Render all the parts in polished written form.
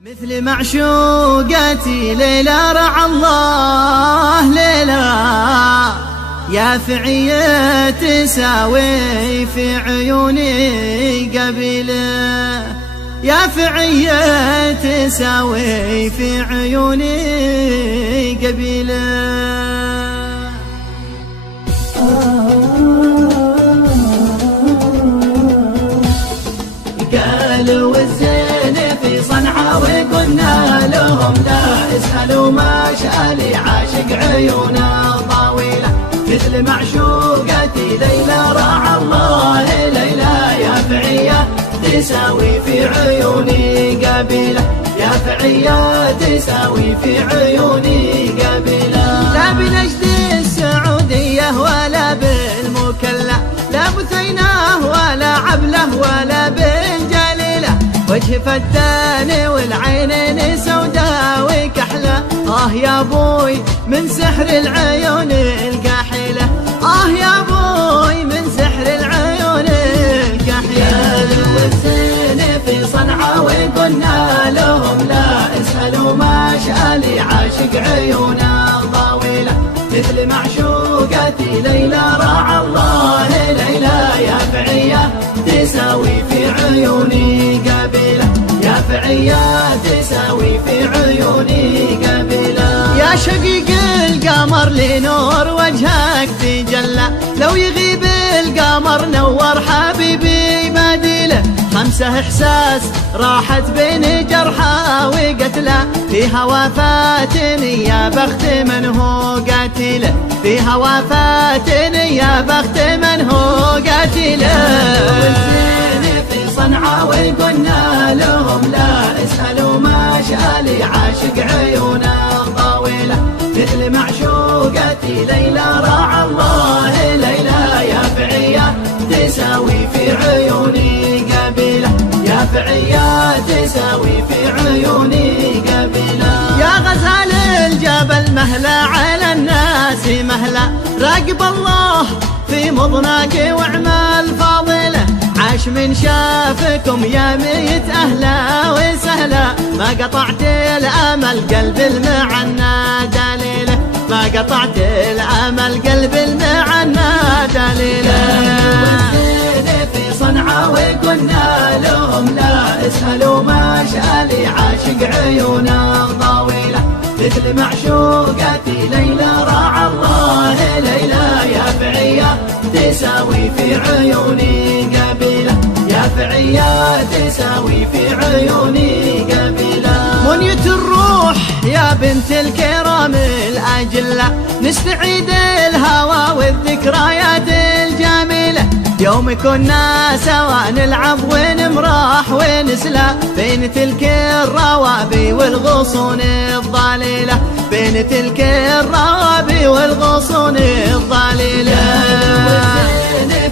مثل معشوقتي ليلى رعى الله ليلى، يا فعية تساوي في عيوني قبيله، يا فعية تساوي في عيوني قبيله. قالوا الزين في صنعاء وقلنا لهم لا اسألوا ما شالي عاشق عيونه طويلة، مثل معشوقتي ليلى رعى الله ليلى، يا فعية تساوي في عيوني قبيلة، يا فعية تساوي في عيوني قبيلة. لا بنجد السعودية ولا بالمكلا، لا بثيناه ولا عبله ولا بنجليله، وجه فدان والعينين سوداء وكحله، يا بوي من سحر العيون الكحيله، يا بوي من سحر العيون الكحيله. والزين في صنعاء وقلنا لهم لا اسألوا ما شالي عاشق عيونه طويله، مثل معشوقتي ليلى رعى الله ليلى، يا فعية تساوي في عيوني قبيلة، يا فعية تساوي في عيوني قبيلة. يا شقيق القمر لنور وجهك تجلى، لو يغيب القمر نور حبيبي بديله، خمسة إحساس راحت بين جرحى وقتله، فيها وفاتني يا بخت من هو قاتله، فيها وفاتني يا بخت من هو قاتله. والزين في صنعاء وقلنا لهم لا اسألوا ما شالي عاشق عيونه طويلة، مثل معشوقتي ليلى رعى الله ليلى، يا فعية تساوي في عيوني قبيلة، يا فعية تساوي في عيوني قبيلة. يا غزال الجبل مهلا على الناس مهلا، راقب الله في مضناك واعمال فاضلة، عاش من شافكم يا ميت أهلا وسهلا، ما قطعت الأمل قلب المعنى دليله، ما قطعت الأمل قلب المعنى دليله. في صنعاء وقلنا لهم لا اسألوا ما شالي عاشق عيونه طويلة، مثل معشوقتي ليلى رعى الله ليلى، يا فعية تساوي في عيوني قبيلة، يا فعية تساوي في عيوني قبيلة. منية الروح يا بنت الكرام الأجلة، نستعيد الهوى والذكريات الجميلة، يوم كنا سوا نلعب ونمراح ونسلى، بين تلك الروابي والغصون الضليلة، بين تلك الروابي والغصون الضليلة.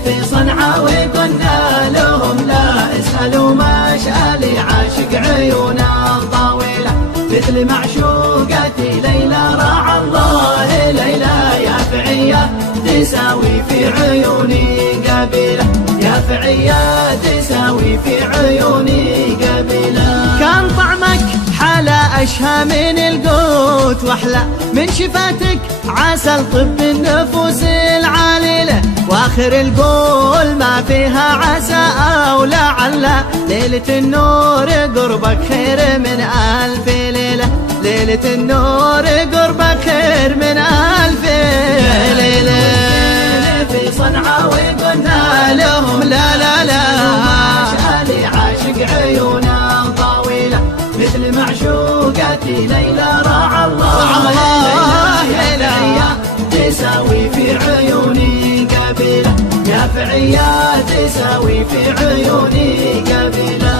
في صنعاء وقلنا لهم لا اسألوا ما شالي عاشق عيونه طويلة، مثل معشوقتي ليلى رعى الله ليلى، يا فعية تساوي في عيوني قبيلة، يا فعية تساوي في عيوني قبيلة. كان طعمك حلا أشهى من القوت وأحلى من شفاتك عسل طب النفوس العليلة، واخر القول ما فيها عسى أو لعل، ليلة النور قربك خير من ألف ليلة، ليلة النور قربك خير من ألف ليلة. في صنعاء وقلنا لهم لا لا لا شالي عاشق عيونه طويلة، مثل معشوقتي ليلى رعى الله ليلى، تساوي في عيوني قبيلة، يا فعية تساوي في عيوني قبيلة.